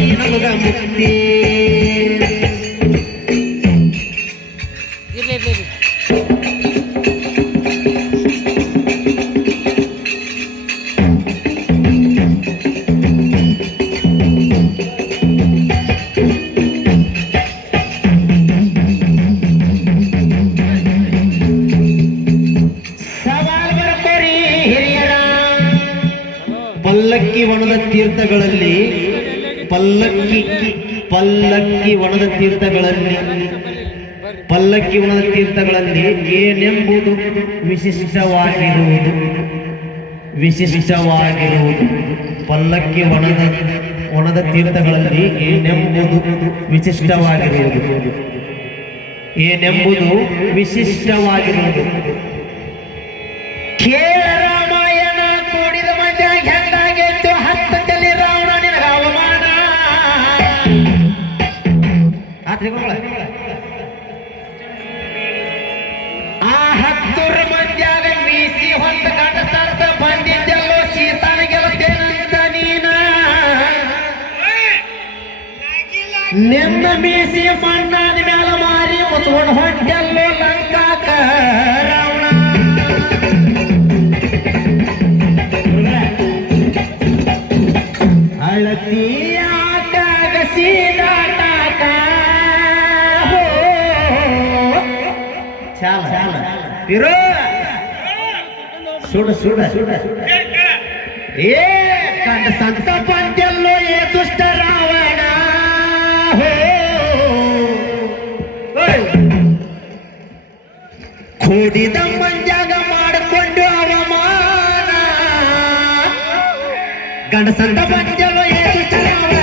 ತಾಯಿ ನಮಗ ಮುಕ್ತಿ. ಪಲ್ಲಕ್ಕಿ ವನದ ತೀರ್ಥಗಳಲ್ಲಿ ಪಲ್ಲಕ್ಕಿ ವನದ ತೀರ್ಥಗಳಲ್ಲಿ ಏನೆಂಬುದು ವಿಶಿಷ್ಟವಾಗಿರುವುದು. ಪಲ್ಲಕ್ಕಿ ವನದ ತೀರ್ಥಗಳಲ್ಲಿ ಏನೆಂಬುದು ವಿಶಿಷ್ಟವಾಗಿರುವುದು. ಕೇಳ ರಾಮಾಯಣ ಕೂಡಿದ ಮಧ್ಯ ಹೆಂಗಾಗಿತ್ತು ಹತ್ತದಲ್ಲಿ ರಾವಣ ನಿನಗ ಅವಮಾನ. ಆ 10 ಮಂದ್ಯಾಗ ಮೀಸಿ ಹೊಂದ ಗಂಡ ಸರ್ದ ಬಂದಿದ್ದೆಲ್ಲೋ ಸೀತಾನ ಗೆಲ್ಲುತ್ತೇನಂತ ನೀನ. ನಿನ್ನ ಮೀಸಿ ಮಣ್ಣಾದ ಮ್ಯಾಲ ಮಾರಿ ಮುಚ್ಕೊಂಡು ಹೊಂಟೆಲ್ಲೋ ಲಂಕಾಕ ರಾವಣ. ಅಳತಿಯಾಟಾಗ ಸೀದಾಟಾಕ ಸುಡ ಏ ಕಂಡ ಸಂತ ಪಂದ್ಯಲ್ಲೋ ಏ ದುಷ್ಟ ರಾವಣ. ಕೂಡಿದ ಮಂಜಾಗ ಮಾಡಿಕೊಂಡು ಅವಮಾನ. ಗಂಡ ಸಂತ ಪಂದ್ಯಲ್ಲೋ ಏ ದುಷ್ಟ ರಾವಣ.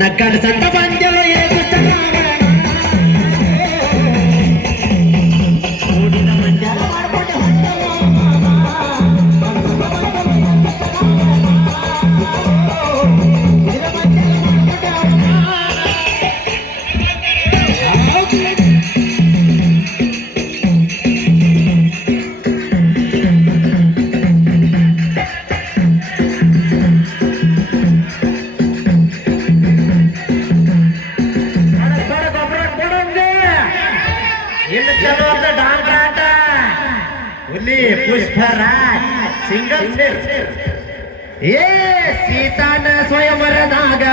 ನಗ್ಗಡ ಸಂತ ಪಂದ್ಯಲ್ಲೋ ಏ ದುಷ್ಟ ರಾವಣ. ಪುಷ್ಪರಾಜ್ ಸಿಂಗಲ್ ಏ ಸೀತಾನ ಸ್ವಯಂವರದಾಗ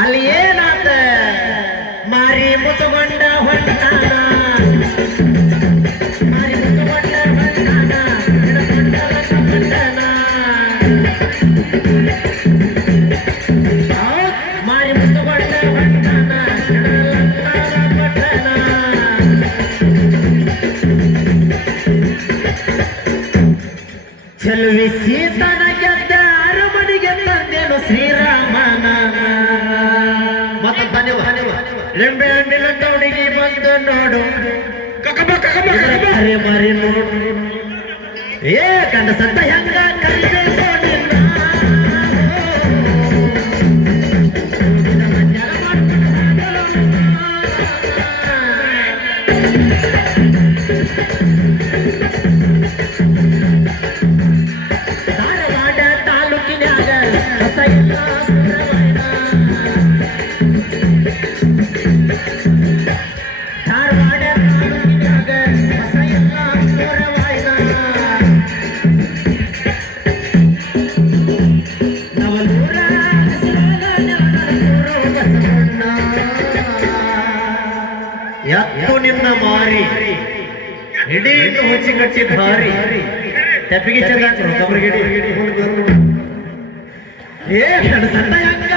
ಅಲ್ಲಿ ಏನಾತ ಮಾರಿ ಮುತ್ತುಗೊಂಡ ಹೊಂಟಾನ. ಮಾರಿ ಮುತ್ತುಗೊಂಡ ಹೊಂಟಾನ ಮಾರಿ ಮುತ್ತುಗೊಂಡ ಹೊಂಟಾನ ಪಟ್ಟಣ. ಚೆಲುವಿ ಸೀತನ ಗೆದ್ದ ಅರಮನೆಗೆ ತಂದೇನು ಶ್ರೀರಾಮನ. ಲಿಂಬೆ ಹಣ್ಣಿನ ಹುಡುಗಿ ಬಂದು ನೋಡು ಮರಿ ನೋಡು ಏ ಕಂಡ ಸಂತ ಹೆಂಗ ಕರಿಬೇಕು ನಿನ್ನ. ಧಾರವಾಡ ತಾಲೂಕಿನ್ಯಾಗ ಹೊಸ ಧಾರವಾಡ ತಾಲೂಕಿನಾಗ ಹೊಸ ಎಲ್ಲ ದೂರವಾಯ್ದ ನವಲೂರ ಬಸವಣ್ಣ ಎತ್ತು ನಿನ್ನ ಮಾರಿ ಇಡೀ ಹುಚ್ಚಿ ಕಚ್ಚಿ ಧಾರಿ ತೆಪ್ಪಿಗೆ ಚಂದ ಕಬ್ರಿಗಿಡಿ ಏ ಸಣ್ಣ ಯಾಕೆ